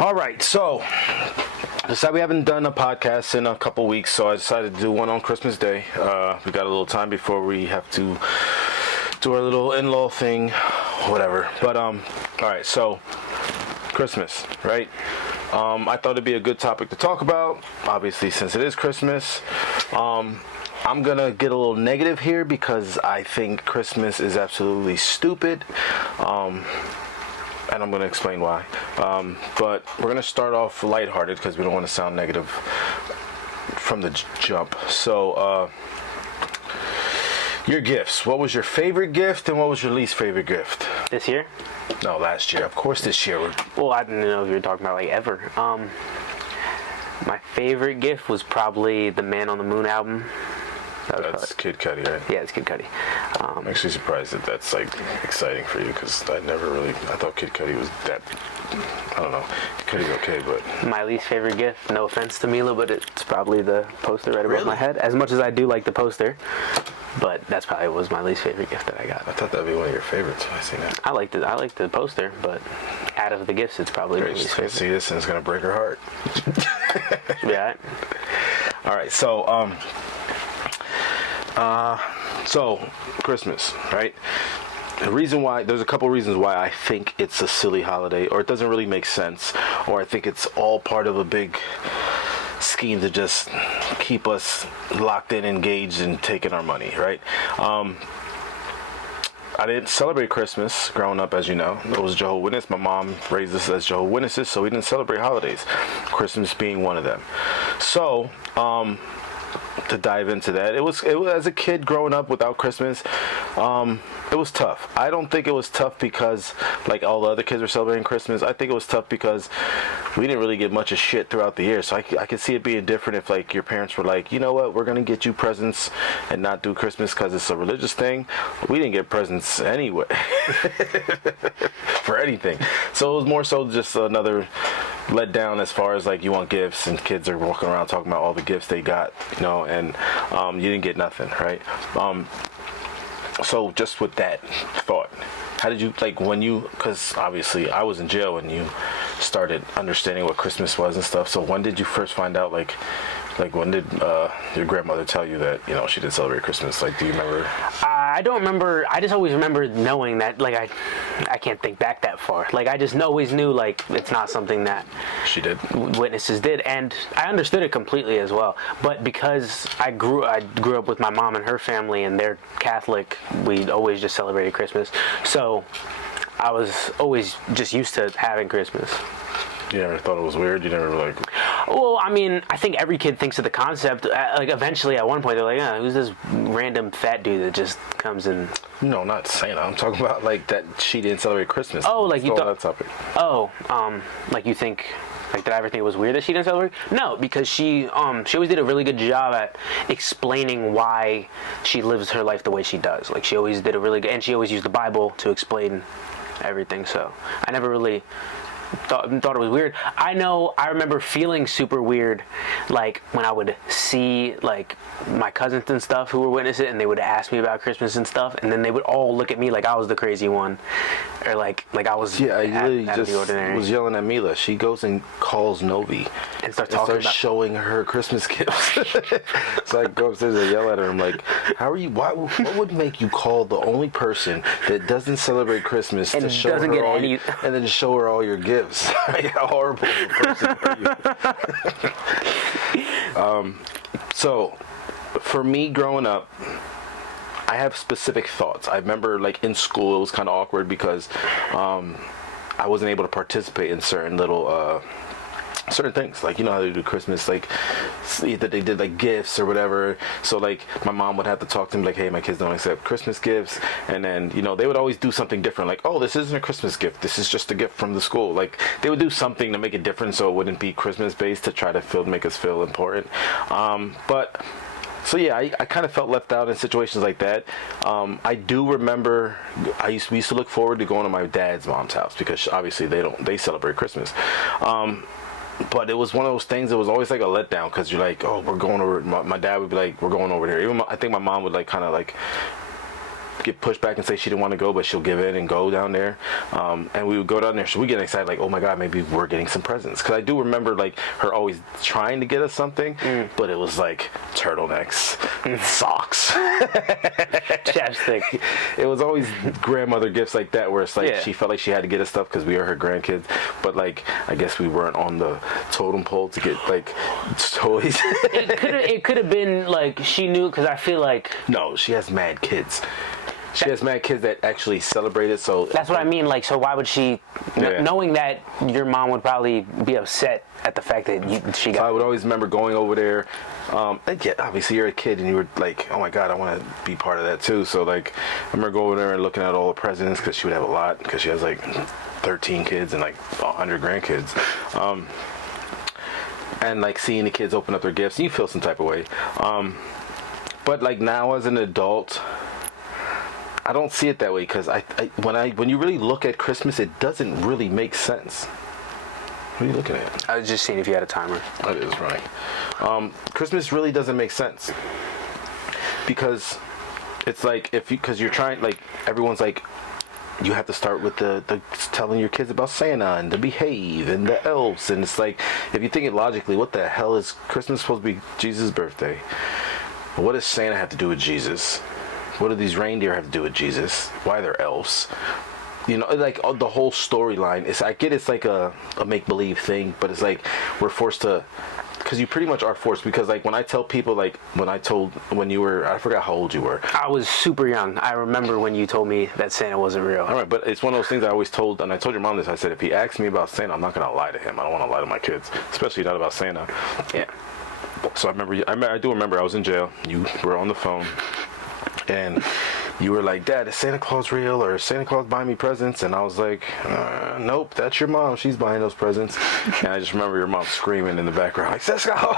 All right, so I decided we haven't done a podcast in a couple weeks, so I decided to do one on Christmas Day. We got a little time before we have to do our little in-law thing, whatever. But all right, so Christmas, right? I thought it'd be a good topic to talk about, obviously, since it is Christmas. I'm gonna get a little negative here because I think Christmas is absolutely stupid. And I'm going to explain why. But we're going to start off lighthearted because we don't want to sound negative from the jump. So, your gifts. What was your favorite gift and what was your least favorite gift? This year? No, last year. Of course this year. Well, I didn't know if you were talking about like ever. My favorite gift was probably the Man on the Moon album. That's Kid Cudi, right? Yeah, it's Kid Cudi. I'm actually surprised that that's like exciting for you because I thought Kid Cudi was that, I don't know, Kid Cudi's okay, but. My least favorite gift, no offense to Mila, but it's probably the poster right above my head. As much as I do like the poster, but that's probably was my least favorite gift that I got. I thought that'd be one of your favorites when I seen that. I liked the poster, but out of the gifts, it's probably my least favorite. See this and it's gonna break her heart. Should be alright. Alright, so Christmas, right? There's a couple reasons why I think it's a silly holiday, or it doesn't really make sense, or I think it's all part of a big scheme to just keep us locked in, engaged, and taking our money, right? I didn't celebrate Christmas growing up, as you know. It was Jehovah Witness. My mom raised us as Jehovah Witnesses, so we didn't celebrate holidays, Christmas being one of them. So, to dive into that, it was as a kid growing up without Christmas, it was tough. I don't think it was tough because like all the other kids were celebrating Christmas. I think it was tough because we didn't really get much of shit throughout the year. So I could see it being different if like your parents were like, you know what, we're gonna get you presents and not do Christmas because it's a religious thing. We didn't get presents anyway for anything. So it was more so just another let down as far as like you want gifts and kids are walking around talking about all the gifts they got, you know, and you didn't get nothing, right? So just with that thought, how did you, like, when you, because obviously I was in jail when you started understanding what Christmas was and stuff, so when did you first find out, like when did your grandmother tell you that, you know, she didn't celebrate Christmas? Like, do you remember? I don't remember. I just always remember knowing that, like, I can't think back that far. Like, I just always knew, like, it's not something that she did. Witnesses did, and I understood it completely as well. But because I grew up with my mom and her family, and they're Catholic, we always just celebrated Christmas. So I was always just used to having Christmas. You never thought it was weird? You never like... Well, I mean, I think every kid thinks of the concept. Like, eventually, at one point, they're like, who's this random fat dude that just comes in? No, not Santa. I'm talking about, like, that she didn't celebrate Christmas. Oh, like you thought... that topic. Oh, like you think... Like, did I ever think it was weird that she didn't celebrate? No, because she always did a really good job at explaining why she lives her life the way she does. Like, she always did a really good... And she always used the Bible to explain everything, so... I never really... thought it was weird. I remember feeling super weird, like when I would see like my cousins and stuff who were witnessing it, and they would ask me about Christmas and stuff, and then they would all look at me like I was the crazy one, or like I was. Yeah, I literally just was yelling at Mila. She goes and calls Novi and starts showing her Christmas gifts. So I go upstairs and yell at her. I'm like, "How are you? What would make you call the only person that doesn't celebrate Christmas and to show her and then show her all your gifts?" How horrible of a person are you? So, for me growing up, I have specific thoughts. I remember, like, in school, it was kind of awkward because I wasn't able to participate in certain little certain things, like, you know how they do Christmas, like that they did like gifts or whatever. So like my mom would have to talk to them like, hey, my kids don't accept Christmas gifts, and then, you know, they would always do something different, like, oh, this isn't a Christmas gift, this is just a gift from the school. Like, they would do something to make it different so it wouldn't be Christmas based, to try to make us feel important. But so yeah, I kind of felt left out in situations like that. I do remember we used to look forward to going to my dad's mom's house because obviously they celebrate Christmas. But it was one of those things that was always like a letdown because you're like, oh, we're going over. My dad would be like, we're going over there. Even I think my mom would like kind of like get pushed back and say she didn't want to go, but she'll give in and go down there. And we would go down there, so we get excited, like, oh my God, maybe we're getting some presents. Because I do remember, like, her always trying to get us something, but it was like turtlenecks, socks, chapstick. It was always grandmother gifts like that, where it's like she felt like she had to get us stuff because we are her grandkids. But like, I guess we weren't on the totem pole to get like toys. It could have been like she knew, because I feel like no, she has mad kids. She has mad kids that actually celebrate it. So that's what I mean. Like, so why would she, knowing that your mom would probably be upset at the fact that she got. So I would always remember going over there. And yeah, obviously you're a kid and you were like, oh my God, I want to be part of that too. So like, I remember going over there and looking at all the presents, because she would have a lot, because she has like 13 kids and like 100 grandkids. And like seeing the kids open up their gifts, you feel some type of way. But like now as an adult, I don't see it that way, because when you really look at Christmas, it doesn't really make sense. What are you looking at? I was just seeing if you had a timer. That is right. Christmas really doesn't make sense, because it's like because you're trying, like, everyone's like, you have to start with the telling your kids about Santa and to behave and the elves, and it's like, if you think it logically, what the hell is Christmas supposed to be? Jesus' birthday. What does Santa have to do with Jesus? What do these reindeer have to do with Jesus? Why they're elves? You know, like the whole storyline is, I get it's like a make-believe thing, but it's like we're forced to, because you pretty much are forced, because like when I tell people, like when you were, I forgot how old you were. I was super young. I remember when you told me that Santa wasn't real. All right, but it's one of those things I always told, and I told your mom this, I said, if he asks me about Santa, I'm not going to lie to him. I don't want to lie to my kids, especially not about Santa. Yeah. So I do remember I was in jail. You were on the phone. And you were like, Dad, is Santa Claus real, or is Santa Claus buying me presents? And I was like, nope, that's your mom. She's buying those presents. And I just remember your mom screaming in the background, like, Cisco!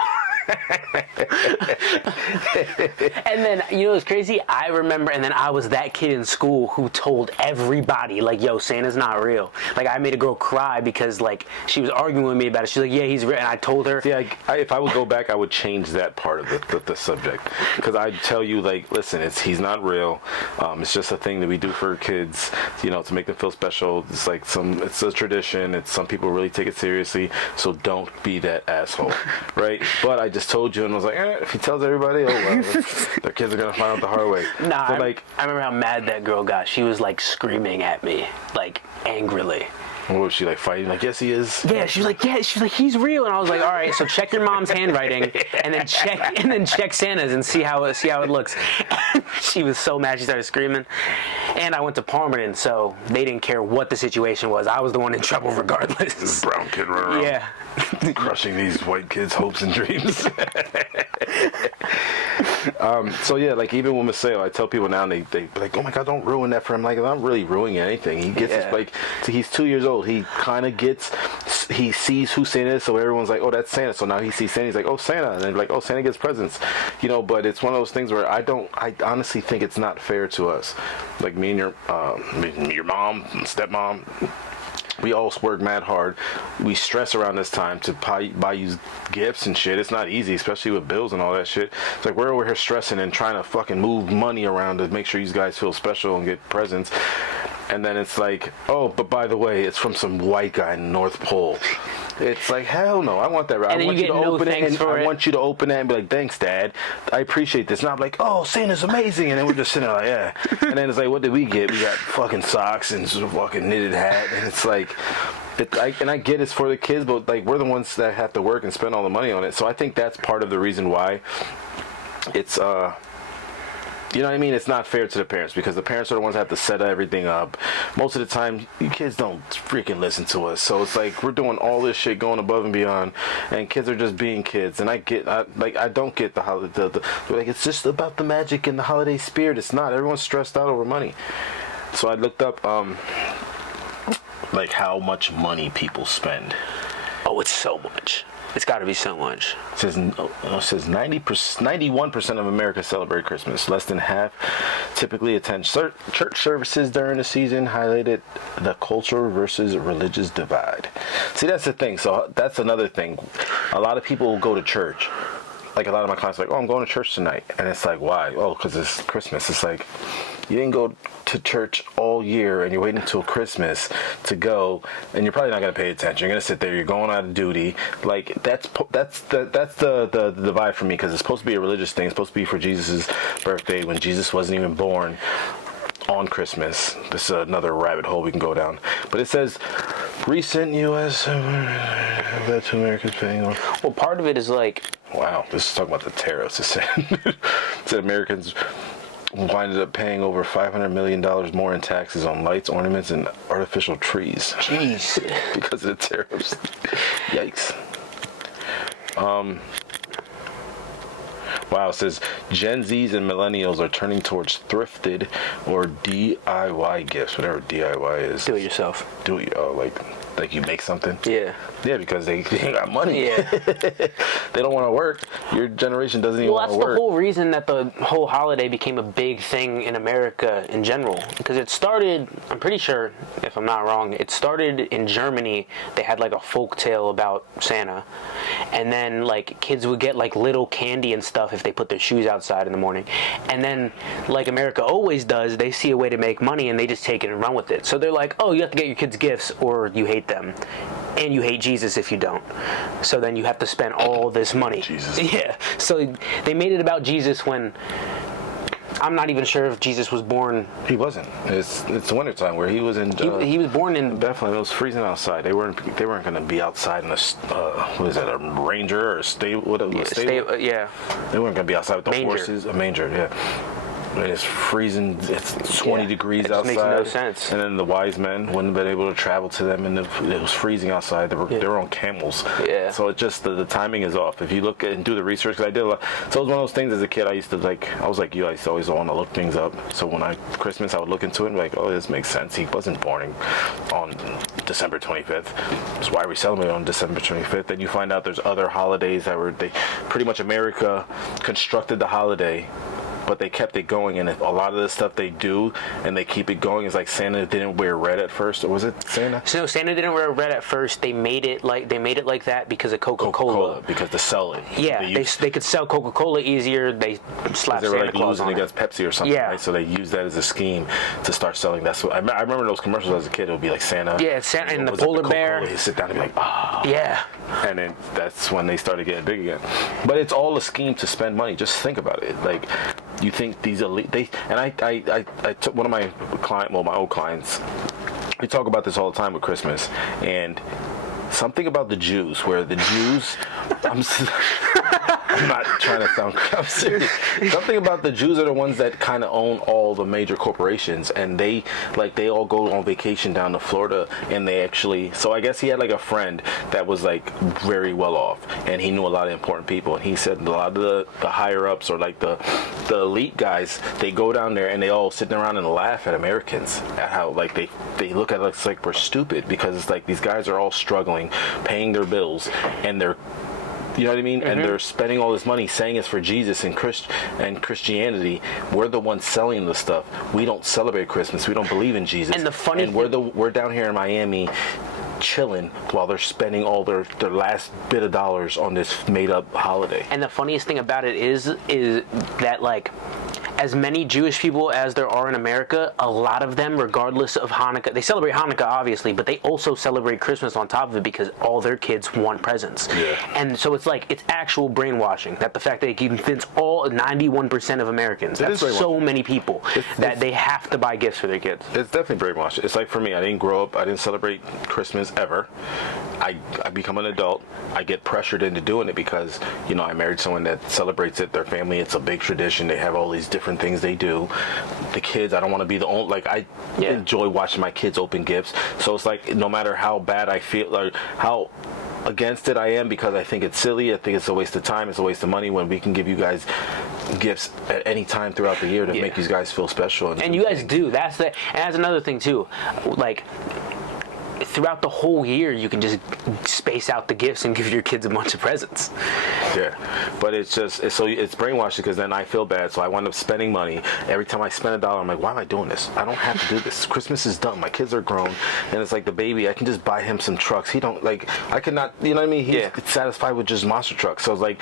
And then, you know what's crazy? I remember, and then I was that kid in school who told everybody, like, yo, Santa's not real. Like, I made a girl cry because, like, she was arguing with me about it. She's like, yeah, he's real. And I told her. See, if I would go back, I would change that part of the subject. Because I'd tell you, like, listen, he's not real. It's just a thing that we do for kids, you know, to make them feel special. It's like it's a tradition. Some people really take it seriously. So don't be that asshole, right? But I just told you, and I was like, if he tells everybody, oh well, their kids are gonna find out the hard way. Nah, so, I remember how mad that girl got. She was like screaming at me, like angrily. What was she like, fighting? Like, yes, he is. Yeah, she was like, he's real. And I was like, all right, so check your mom's handwriting, and then check Santa's and see how it looks. And she was so mad, she started screaming. And I went to Palmerton, so they didn't care what the situation was. I was the one in trouble regardless. This brown kid running around. Yeah. Crushing these white kids' hopes and dreams. So yeah, like even with Maseo, I tell people now, and they be like, oh my God, don't ruin that for him. Like, I'm not really ruining anything. He gets his, like, so he's 2 years old. He kind of he sees who Santa is, so everyone's like, oh, that's Santa. So now he sees Santa, he's like, oh, Santa. And they're like, oh, Santa gets presents. You know, but it's one of those things where I honestly think it's not fair to us. Like me and your mom, stepmom, we all work mad hard. We stress around this time to buy you gifts and shit. It's not easy, especially with bills and all that shit. It's like we're over here stressing and trying to fucking move money around to make sure you guys feel special and get presents. And then it's like, oh, but by the way, it's from some white guy in the North Pole. It's like, hell no, I want that. I want you to open it, and I want you to open it and be like, thanks, Dad. I appreciate this. Not like, oh, Santa's amazing. And then we're just sitting there like, yeah. And then it's like, what did we get? We got fucking socks and some fucking knitted hat. And it's like, I get it's for the kids, but like we're the ones that have to work and spend all the money on it. So I think that's part of the reason why it's you know what I mean? It's not fair to the parents, because the parents are the ones that have to set everything up. Most of the time, you kids don't freaking listen to us. So it's like we're doing all this shit, going above and beyond, and kids are just being kids. And I don't get the holiday. Like, it's just about the magic and the holiday spirit. It's not. Everyone's stressed out over money. So I looked up like how much money people spend. Oh, it's so much. It's got to be so much. It says 91% of America celebrate Christmas. Less than half typically attend church services during the season, highlighted the cultural versus religious divide. See, that's the thing. So that's another thing. A lot of people go to church. Like a lot of my clients are like, oh, I'm going to church tonight. And it's like, why? Oh, because it's Christmas. It's like, you didn't go to church all year and you're waiting until Christmas to go, and you're probably not going to pay attention. You're going to sit there. You're going out of duty. Like that's the divide for me, because it's supposed to be a religious thing. It's supposed to be for Jesus' birthday when Jesus wasn't even born on Christmas. This is another rabbit hole we can go down. But it says recent U.S. led to Americans paying. Well, part of it is like, wow, this is talking about the tariffs. It said Americans winded up paying over $500 million more in taxes on lights, ornaments, and artificial trees. jeez. Because of the tariffs. Yikes. Wow, it says Gen Zs and millennials are turning towards thrifted or DIY gifts, whatever DIY is. Do it yourself. Do it, like you make something. Yeah. Yeah, because they ain't got money. Yeah. They don't want to work. Your generation doesn't even want to Well, that's work. the whole reason that the whole holiday became a big thing in America in general. Because it started, I'm pretty sure, if I'm not wrong, it started in Germany. They had like a folk tale about Santa. And then like kids would get like little candy and stuff if they put their shoes outside in the morning. And then, like America always does, they see a way to make money and they just take it and run with it. So they're like, oh, you have to get your kids gifts or you hate them. And you hate Jesus if you don't. So then you have to spend all this money. Jesus. Yeah. So they made it about Jesus when I'm not even sure if Jesus was born. He wasn't. It's wintertime where he was in. He was born in Bethlehem. It was freezing outside. They weren't going to be outside in a what is that, a Ranger or a stable? yeah. They weren't going to be outside with the Manger. horses. A manger, yeah. And it's freezing. It's 20 degrees it just outside. makes no sense. And then the wise men wouldn't have been able to travel to them, and it was freezing outside. They were on camels. Yeah. So it just the timing is off. If you look and do the research, because I did a lot. So it was one of those things as a kid. I used to I was like you. I used to always want to look things up. So when Christmas, I would look into it and be like, oh, this makes sense. He wasn't born on December 25th. That's why we celebrate on December 25th. Then you find out there's other holidays that pretty much America constructed the holiday, but they kept it going, and a lot of the stuff they do and they keep it going is like Santa didn't wear red at first, or was it Santa? So Santa didn't wear red at first. They made it like that because of Coca-Cola. Because to sell it. Yeah, they could sell Coca-Cola easier. They slapped They were Santa like Claus losing on it. against Pepsi or something, Yeah. right? So they used that as a scheme to start selling. That's what I remember those commercials as a kid. It would be like Santa. Yeah, Santa and the was it polar bear. Coca-Cola? He'd sit down and be like, ah. Yeah. And then that's when they started getting big again. But it's all a scheme to spend money. Just think about it. Like, you think these elite, I took one of my my old clients. We talk about this all the time with Christmas, and something about the Jews, where the Jews, I'm not trying to sound, I'm serious. Something about the Jews are the ones that kind of own all the major corporations, and they all go on vacation down to Florida, and they actually, so I guess he had like a friend that was like very well off, and he knew a lot of important people, and he said a lot of the higher ups, or like the elite guys, they go down there and they all sit around and laugh at Americans, at how like they look at us like we're stupid, because it's like these guys are all struggling, paying their bills, and they're, you know what I mean? Mm-hmm. And they're spending all this money saying it's for Jesus and Christianity. We're the ones selling the stuff. We don't celebrate Christmas. We don't believe in Jesus. And the funny we're down here in Miami chilling while they're spending all their last bit of dollars on this made up holiday. And the funniest thing about it is that, like, as many Jewish people as there are in America, a lot of them, regardless of Hanukkah, they celebrate Hanukkah, obviously, but they also celebrate Christmas on top of it because all their kids want presents. Yeah. And so it's like, it's actual brainwashing, that the fact that it convince all 91% of Americans, that's so many people, that they have to buy gifts for their kids. It's definitely brainwashed. It's like, for me, I didn't grow up, I didn't celebrate Christmas ever. I become an adult, I get pressured into doing it because, you know, I married someone that celebrates it, their family, it's a big tradition, they have all these different things they do. The kids, I don't want to be the only, like, I enjoy watching my kids open gifts, so it's like, no matter how bad I feel, or how against it I am, because I think it's silly, I think it's a waste of time, it's a waste of money, when we can give you guys gifts at any time throughout the year to make you guys feel special. And you guys do, and that's another thing too, like, throughout the whole year, you can just space out the gifts and give your kids a bunch of presents. Yeah, but it's brainwashing because then I feel bad, so I wind up spending money. Every time I spend $1, I'm like, why am I doing this? I don't have to do this. Christmas is done. My kids are grown, and it's like the baby. I can just buy him some trucks. He don't like. I cannot. You know what I mean? He's satisfied with just monster trucks. So it's like,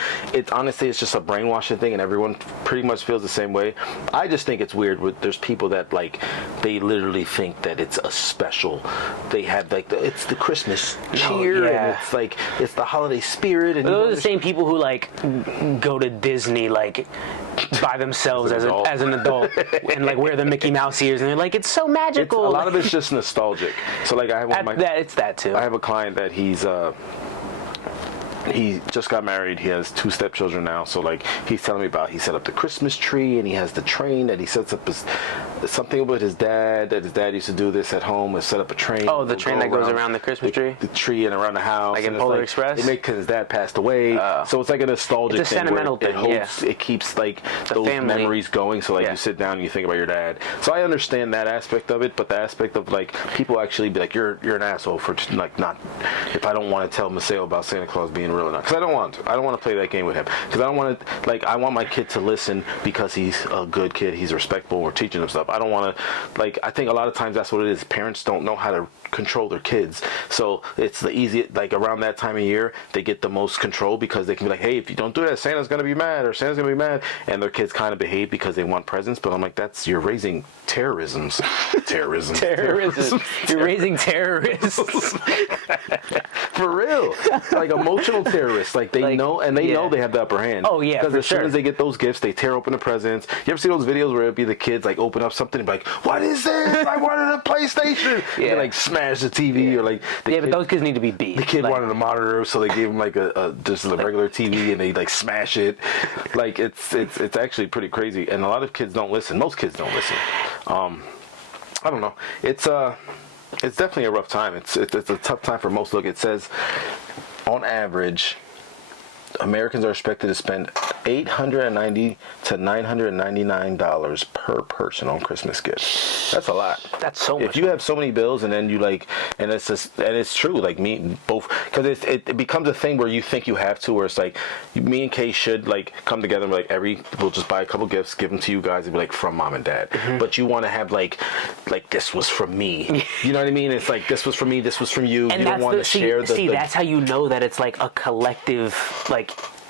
honestly, it's just a brainwashing thing, and everyone pretty much feels the same way. I just think it's weird. There's people that like, they literally think that it's a special. They have like it's the Christmas cheer, and it's like it's the holiday spirit. And those are the same people who like go to Disney like by themselves as an adult and like wear the Mickey Mouse ears, and they're like, it's so magical. A lot of it's just nostalgic. So like I have it's that too. I have a client that he just got married. He has 2 stepchildren now. So like he's telling me about, he set up the Christmas tree, and he has the train that he sets up something with his dad, that his dad used to do this at home, and set up a train. Oh, the train that goes around the Christmas tree? The tree and around the house. Like in Polar Express? It makes, because his dad passed away. So it's like a nostalgic it's a thing. Sentimental thing, It keeps like those family memories going. So like you sit down and you think about your dad. So I understand that aspect of it, but the aspect of like people actually be like, you're an asshole for like not, if I don't want to tell Maceo about Santa Claus being real or not. Because I don't want to. I don't want to play that game with him. Because I don't want to, like, I want my kid to listen because he's a good kid. He's respectful. We're teaching him stuff. I don't want to, like, I think a lot of times that's what it is. Parents don't know how to control their kids. So it's the easiest, like around that time of year, they get the most control because they can be like, hey, if you don't do that, Santa's going to be mad, or Santa's going to be mad. And their kids kind of behave because they want presents. But I'm like, you're raising terrorism. You're raising terrorists. For real. Like emotional terrorists. Like they know, and they know they have the upper hand. Oh yeah, because as soon as they get those gifts, they tear open the presents. You ever see those videos where it'd be the kids like open up something and be like, what is this? I wanted a PlayStation. Yeah. And they like smash the TV or like but those kids need to be beat. The kid wanted a monitor, so they gave him like just a regular TV, and they like smash it. Like it's actually pretty crazy, and a lot of kids don't listen. Most kids don't listen. I don't know. It's definitely a rough time. It's a tough time for most. Look, it says on average, Americans are expected to spend $890 to $999 per person on Christmas gifts. That's a lot. That's so much. If you have so many bills, and then you like, and it's true. Like me, both, because it becomes a thing where you think you have to, where it's like me and Kay should like come together and be like we'll just buy a couple gifts, give them to you guys, and be like from mom and dad. Mm-hmm. But you want to have like this was from me. You know what I mean? It's like this was from me, this was from you. And you don't want to share the. That's how you know that it's like a collective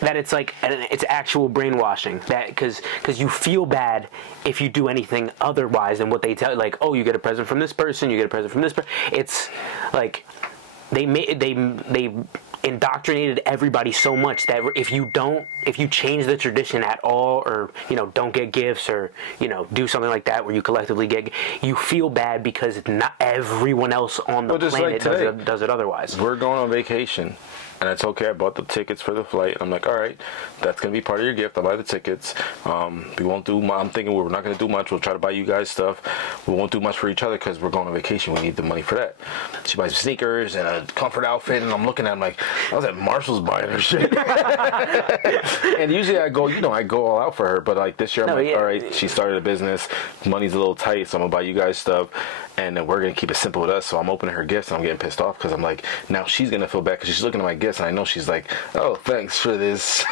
that it's like it's actual brainwashing, that because you feel bad if you do anything otherwise than what they tell you, like, oh, you get a present from this person, you get a present from this person. It's like they indoctrinated everybody so much that if you change the tradition at all, or don't get gifts, or do something like that where you collectively you feel bad because not everyone else on the planet does it otherwise. We're going on vacation, and it's okay. I bought the tickets for the flight. I'm like, all right, that's going to be part of your gift. I'll buy the tickets. We won't do much. I'm thinking we're not going to do much. We'll try to buy you guys stuff. We won't do much for each other because we're going on vacation. We need the money for that. She buys sneakers and a comfort outfit, and I'm looking at them like, I was at Marshall's buying her shit. And usually I go all out for her. But like this year, I'm all right, she started a business. Money's a little tight, so I'm going to buy you guys stuff. And then we're going to keep it simple with us. So I'm opening her gifts, and I'm getting pissed off because I'm like, now she's going to feel bad because she's looking at my gifts, and I know she's like, oh, thanks for this.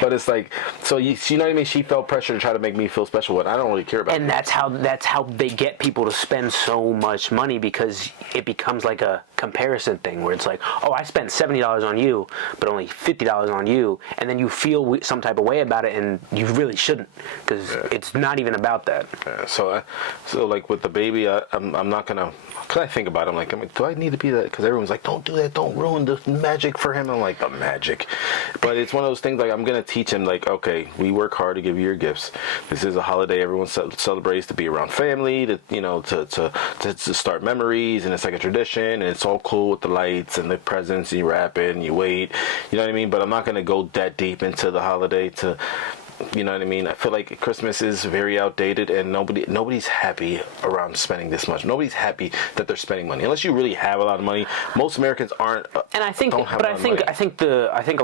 But it's like, so you know what I mean? She felt pressure to try to make me feel special, but I don't really care about it. And that's how they get people to spend so much money, because it becomes like a comparison thing where it's like, oh, I spent $70 on you, but only $50 on you. And then you feel some type of way about it, and you really shouldn't, because it's not even about that. Yeah, so like with the baby, I'm not going to, because I think about it, I'm like, do I need to be that? Because everyone's like, don't do that, don't ruin the magic for him. I'm like, the magic. But it's one of those things, like, I'm going to teach him, like, okay, we work hard to give you your gifts. This is a holiday everyone celebrates, to be around family, to start memories, and it's like a tradition, and it's all cool with the lights and the presents, and you wrap it and you wait, you know what I mean? But I'm not going to go that deep into the holiday to, you know what I mean? I feel like Christmas is very outdated, and nobody's happy around spending this much. Nobody's happy that they're spending money, unless you really have a lot of money. Most Americans aren't. And I think a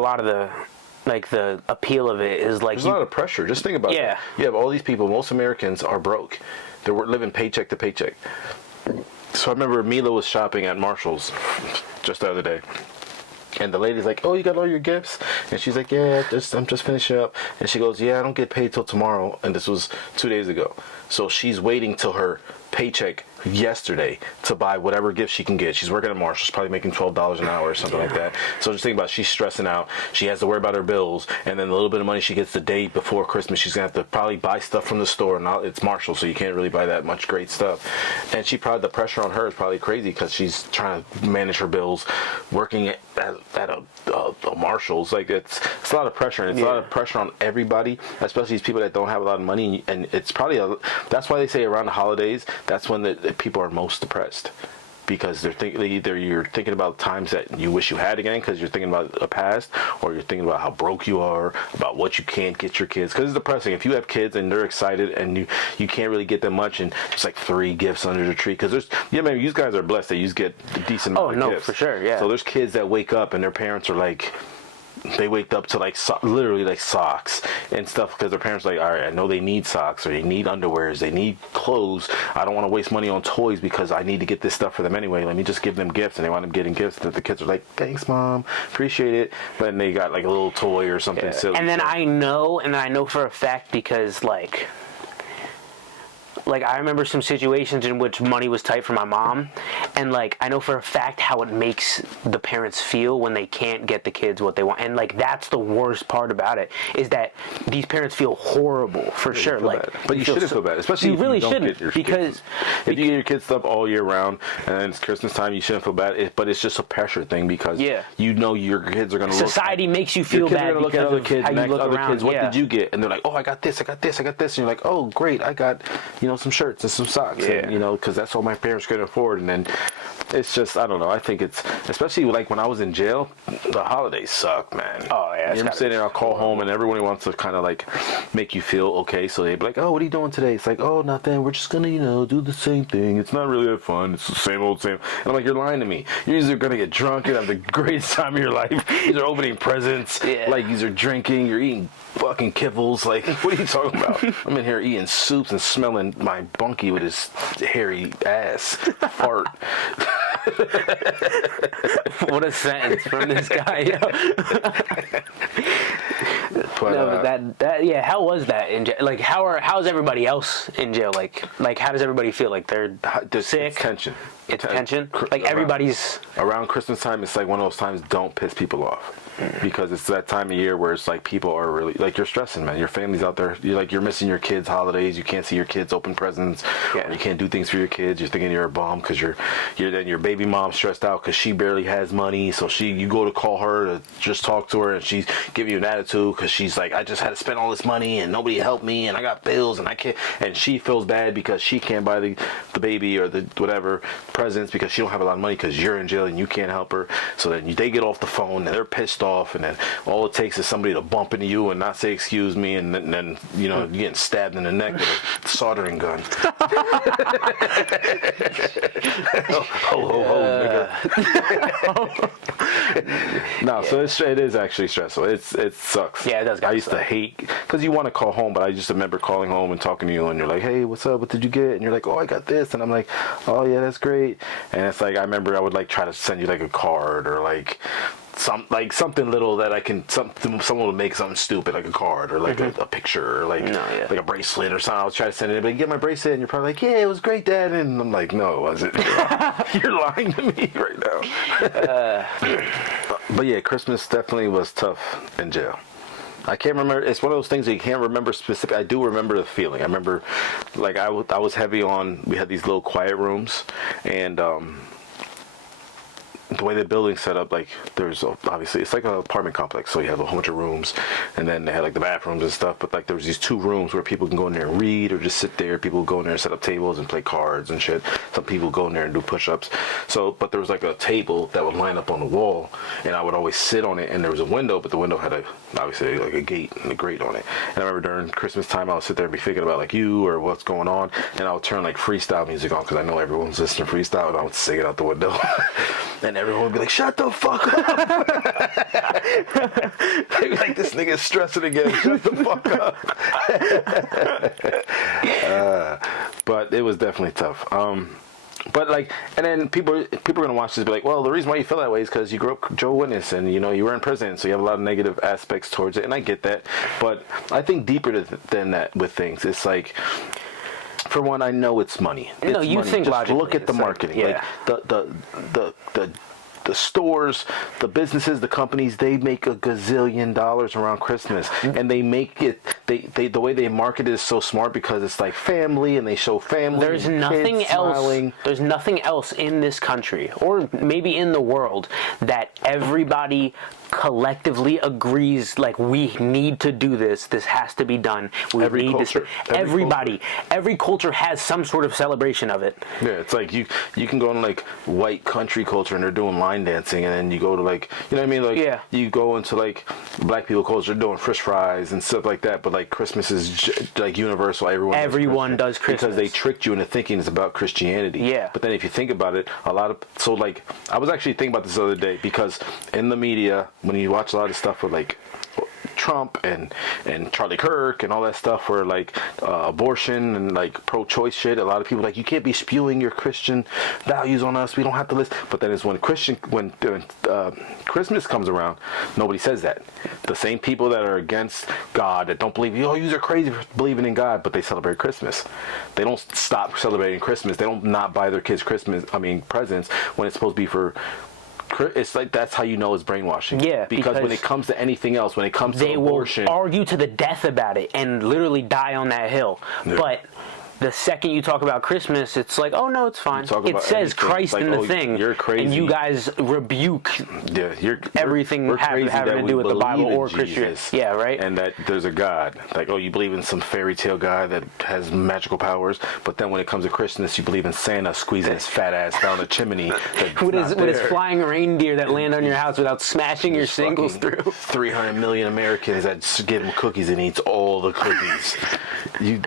lot of the appeal of it is like there's a lot of pressure. Just think about it. You have all these people. Most Americans are broke. They're living paycheck to paycheck. So I remember Mila was shopping at Marshall's just the other day. And the lady's like, "Oh, you got all your gifts?" And she's like, "Yeah, I'm just finishing up." And she goes, "Yeah, I don't get paid till tomorrow." And this was 2 days ago. So she's waiting till her paycheck yesterday to buy whatever gift she can get. She's working at Marshall's, probably making $12 an hour or something like that. So just think about it, she's stressing out. She has to worry about her bills, and then the little bit of money she gets the day before Christmas, she's gonna have to probably buy stuff from the store. Now it's Marshall, so you can't really buy that much great stuff. And she probably, the pressure on her is probably crazy because she's trying to manage her bills, working at a Marshall's. Like it's a lot of pressure, and it's a lot of pressure on everybody, especially these people that don't have a lot of money. And it's probably that's why they say around the holidays, that's when the people are most depressed, because they're thinking, either you're thinking about times that you wish you had again because you're thinking about the past, or you're thinking about how broke you are, about what you can't get your kids. Because it's depressing if you have kids and they're excited and you can't really get them much, and it's like 3 gifts under the tree. Because there's, man, you guys are blessed that you get a decent amount of gifts. For sure, yeah. So there's kids that wake up and their parents are like, they wake up to like literally like socks and stuff, because their parents are like, all right, I know they need socks, or they need underwears, they need clothes. I don't want to waste money on toys because I need to get this stuff for them anyway. Let me just give them gifts. And they wind up getting gifts that the kids are like, thanks mom, appreciate it. But then they got like a little toy or something silly. And then I know for a fact, because like I remember some situations in which money was tight for my mom, and like I know for a fact how it makes the parents feel when they can't get the kids what they want. And like that's the worst part about it, is that these parents feel horrible for sure. Like, bad. But you shouldn't feel bad, especially if really you don't shouldn't, get your because if you get your kids stuff all year round and then it's Christmas time, you shouldn't feel bad. But it's just a pressure thing, because you know your kids are going to society makes you feel bad look at other kids, how you look around. Kids, what did you get? And they're like, oh, I got this, I got this, I got this. And you're like, oh, great, I got, some shirts and some socks, and, because that's all my parents could afford. And then it's just, I don't know, I think it's, especially like when I was in jail, the holidays suck, man. Oh yeah, I'm sitting there, I'll call home, and everybody wants to kind of like make you feel okay, so they'd be like, oh, what are you doing today? It's like, oh, nothing, we're just gonna do the same thing. It's not really that fun, it's the same old same. And I'm like, you're lying to me. You're either gonna get drunk and have the greatest time of your life, you're opening presents, like you're drinking, you're eating fucking kibbles. Like, what are you talking about? I'm in here eating soups and smelling my bunkie with his hairy ass fart. What a sentence from this guy. But how was that in jail? Like, how's everybody else in jail? Like how does everybody feel? Like they're sick? It's tension. It's tension? Like everybody's... Around Christmas time, it's like one of those times, don't piss people off. Because it's that time of year where it's like people are really, like, you're stressing, man. Your family's out there. You're missing your kids' holidays. You can't see your kids open presents. Or you can't do things for your kids. You're thinking you're a bum because then your baby mom's stressed out because she barely has money. So you go to call her to just talk to her, and she's giving you an attitude because she's like, I just had to spend all this money and nobody helped me and I got bills and I can't. And she feels bad because she can't buy the baby or the whatever presents because she don't have a lot of money because you're in jail and you can't help her. So then they get off the phone and they're pissed off, and then all it takes is somebody to bump into you and not say excuse me, and then you're getting stabbed in the neck with a soldering gun. Nigga. No, so it is actually stressful. It sucks. Yeah, it does. I used to hate, because you want to call home, but I just remember calling home and talking to you, and you're like, hey, what's up? What did you get? And you're like, oh, I got this. And I'm like, oh yeah, that's great. And it's like, I remember I would like try to send you like a card, or like something little that I can, someone would make something stupid, like a card, or like a picture, or like a bracelet or something. I was trying to send it, but get my bracelet, and you're probably like, yeah, it was great, Dad. And I'm like, no, it wasn't. You're lying to me right now. But yeah, Christmas definitely was tough in jail. I can't remember. It's one of those things that you can't remember specific. I do remember the feeling. I remember, like, I was heavy on, we had these little quiet rooms, and the way the building's set up, like, there's obviously, it's like an apartment complex, so you have a whole bunch of rooms, and then they had like the bathrooms and stuff, but like there was these 2 rooms where people can go in there and read or just sit there. People go in there and set up tables and play cards and shit. Some people go in there and do push-ups. So, but there was like a table that would line up on the wall, and I would always sit on it, and there was a window, but the window had obviously like a gate and a grate on it. And I remember during Christmas time, I would sit there and be thinking about like you or what's going on, and I would turn like freestyle music on, because I know everyone's listening to freestyle, and I would sing it out the window. And everyone would be like, shut the fuck up. They'd be like, this nigga's stressing again. Shut the fuck up. But it was definitely tough. But like, and then people are gonna watch this and be like, well, the reason why you feel that way is because you grew up Jehovah's Witness and you were in prison, so you have a lot of negative aspects towards it, and I get that. But I think deeper than that with things, it's like, for one, I know it's money. No, you money. think Just logically. look at the marketing, yeah. like the stores, the businesses, the companies, they make a gazillion dollars around Christmas, and they make it. They the way they market it is so smart because it's like family, and they show family. There's and nothing kids else. smiling. There's nothing else in this country, or maybe in the world, that everybody collectively agrees, like, we need to do this. This has to be done. We Every need culture, this. Every culture has some sort of celebration of it. Yeah, it's like you can go in like white country culture and they're doing line dancing, and then you go to like, you know what I mean, like you go into like black people culture doing fish fries and stuff like that. But like Christmas is like universal. Everyone does Christmas because they tricked you into thinking it's about Christianity. Yeah. But then if you think about it, like I was actually thinking about this the other day because in the media, when you watch a lot of stuff with like Trump and Charlie Kirk and all that stuff, where like abortion and like pro-choice shit, a lot of people are like, you can't be spewing your Christian values on us. We don't have to listen. But then it's when Christmas comes around, nobody says that. The same people that are against God, that don't believe, you are crazy for believing in God, but they celebrate Christmas. They don't stop celebrating Christmas. They don't not buy their kids presents when it's supposed to be for. It's like, that's how you know it's brainwashing. Yeah, because when it comes to anything else, when it comes to abortion, they will argue to the death about it and literally die on that hill. Yeah. But the second you talk about Christmas, it's like, oh no, it's fine. It says Christ in the thing, you're crazy, and you guys rebuke everything having to do with the Bible or Christianity. Yeah, right. And that there's a God. Like, oh, you believe in some fairy tale guy that has magical powers, but then when it comes to Christmas, you believe in Santa squeezing his fat ass down the chimney with his flying reindeer that land on your house without smashing your shingles through. 300 million Americans that just give him cookies and eats all the cookies. You.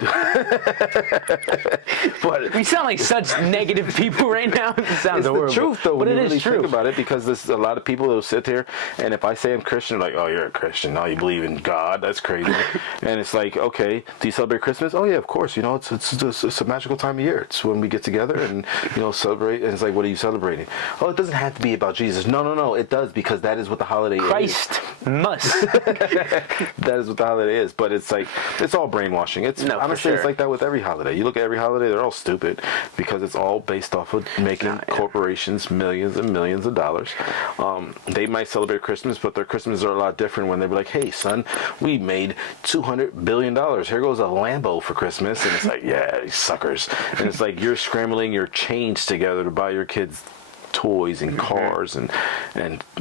But we sound like such negative people right now. It sounds horrible. It's the truth, though. But when it you is really true. Think about it, because there's a lot of people that will sit there, and if I say I'm Christian, they're like, "Oh, you're a Christian. Oh, you believe in God? That's crazy." And it's like, okay, do you celebrate Christmas? Oh yeah, of course. It's a magical time of year. It's when we get together and celebrate. And it's like, what are you celebrating? Oh, it doesn't have to be about Jesus. No, it does, because that is what the holiday Christ is. must. That is what the holiday is. But it's like, it's all brainwashing. It's honestly, it's like that with every holiday. You look at every holiday, they're all stupid because it's all based off of making corporations millions and millions of dollars. They might celebrate Christmas, but their Christmases are a lot different when they be like, hey son, we made $200 billion. Here goes a Lambo for Christmas. And it's like, yeah, these suckers. And it's like, you're scrambling your change together to buy your kids toys and cars and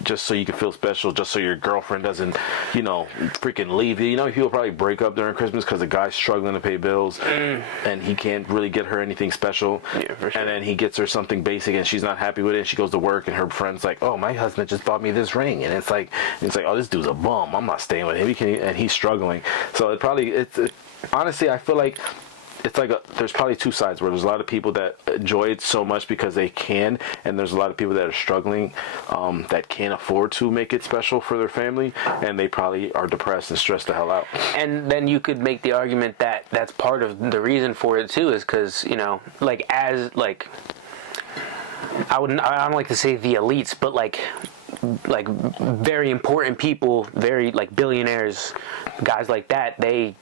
just so you can feel special, just so your girlfriend doesn't freaking leave you. People probably break up during Christmas because the guy's struggling to pay bills and he can't really get her anything special. Yeah, for sure. And then he gets her something basic and she's not happy with it, and she goes to work and her friend's like, oh, my husband just bought me this ring, and it's like, oh, this dude's a bum, I'm not staying with him, and he's struggling. So honestly, I feel like it's like there's probably two sides, where there's a lot of people that enjoy it so much because they can, and there's a lot of people that are struggling that can't afford to make it special for their family, and they probably are depressed and stressed the hell out. And then you could make the argument that that's part of the reason for it too, is because I don't like to say the elites, but like very important people, very like billionaires, guys like that, they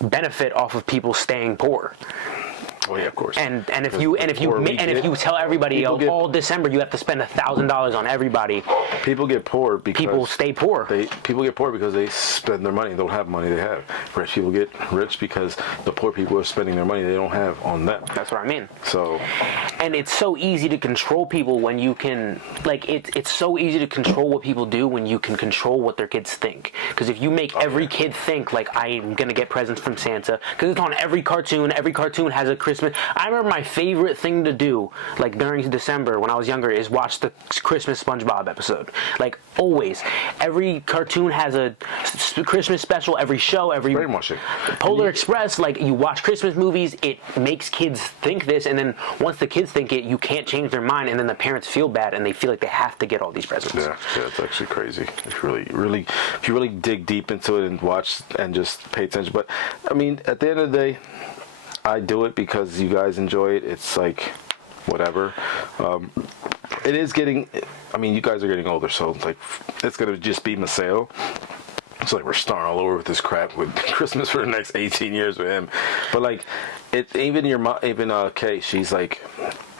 benefit off of people staying poor. Oh yeah, of course. And if you tell everybody all December you have to spend $1,000 on everybody, people get poor because people stay poor. People get poor because they spend their money. They don't have money they have. Rich people get rich because the poor people are spending their money they don't have on them. That's what I mean. So, and it's so easy to control people when you can, like, it's so easy to control what people do when you can control what their kids think. Because if you make every kid think like, I am gonna get presents from Santa, because it's on every cartoon has a Christmas. I remember my favorite thing to do, like during December when I was younger, is watch the Christmas SpongeBob episode. Like, always, every cartoon has a Christmas special. Every show, every brainwashing. Polar Express, like, you watch Christmas movies, it makes kids think this, and then once the kids think it, you can't change their mind, and then the parents feel bad and they feel like they have to get all these presents. Yeah, it's actually crazy. It's really, if you really dig deep into it and watch and just pay attention. But I mean, at the end of the day, I do it because you guys enjoy it. It's like, whatever. It is getting. I mean, you guys are getting older, so it's like it's gonna just be Maseo. It's like we're starting all over with this crap with Christmas for the next 18 years with him. But like, it even your mom, even Kay, she's like,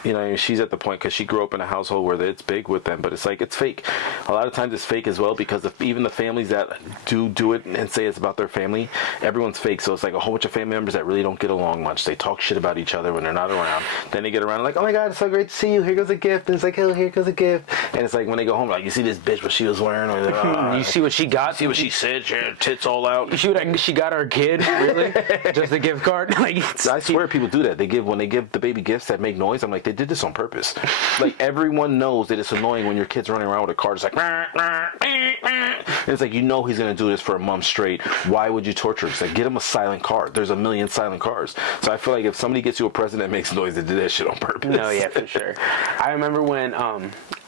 you know, she's at the point because she grew up in a household where it's big with them, but it's like it's fake. A lot of times it's fake as well because even the families that do it and say it's about their family, everyone's fake. So it's like a whole bunch of family members that really don't get along much. They talk shit about each other when they're not around. Then they get around like, oh my god, it's so great to see you. Here goes a gift. And it's like, oh, here goes a gift. And it's like when they go home, like you see this bitch what she was wearing, or like, you see what she got? See what she said? She had tits all out. You see what she got our kid? Really? Just a gift card? Like I swear people do that. When they give the baby gifts that make noise. I'm like, they did this on purpose. Like everyone knows that it's annoying when your kid's running around with a card. It's like, and it's like, you know he's gonna do this for a month straight. Why would you torture him? It's like, get him a silent card. There's a million silent cards. So I feel like if somebody gets you a present that makes noise, they did that shit on purpose. No, yeah, for sure. I remember when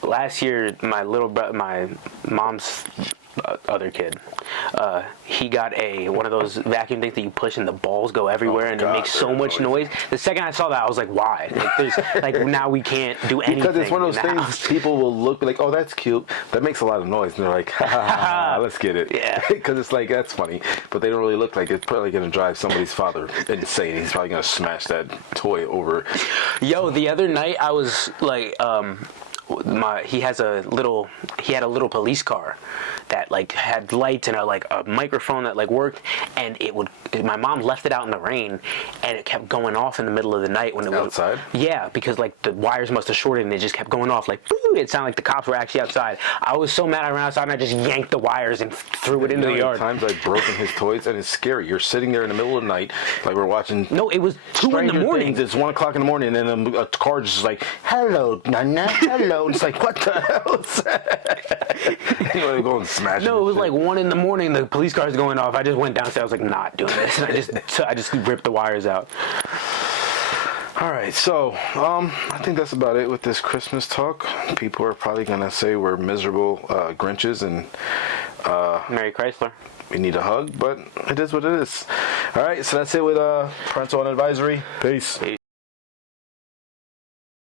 last year my mom's other kid, he got one of those vacuum things that you push and the balls go everywhere, and it makes so much noise. The second I saw that, I was like, why? Like now we can't do anything. Because it's one of those things people will look like, oh, that's cute. That makes a lot of noise. And they're like, ha, ha, ha, let's get it. Yeah. Because it's like, that's funny. But they don't really look like it's probably going to drive somebody's father insane. He's probably going to smash that toy over. Yo, the other night I was like, he had a little police car that like had lights and a microphone that like worked, and my mom left it out in the rain, and it kept going off in the middle of the night when it was outside. Yeah, because like the wires must have shorted and it just kept going off like boo! It sounded like the cops were actually outside. I was so mad I ran outside and I just yanked the wires and threw it into the yard. Times I've broken his toys, and it's scary. You're sitting there in the middle of the night, like we're watching. No, it was 2 in the morning. It's 1 o'clock in the morning, and then a car just like, hello, Nana, hello. And it's like, what the hell is that? You want to go and smash it? No, it was like 1 in the morning. The police car's going off. I just went downstairs. I was like, not doing this. And I just ripped the wires out. All right, so I think that's about it with this Christmas talk. People are probably gonna say we're miserable Grinches and Merry Chrysler. We need a hug, but it is what it is. All right, so that's it with Parental Advisory. Peace.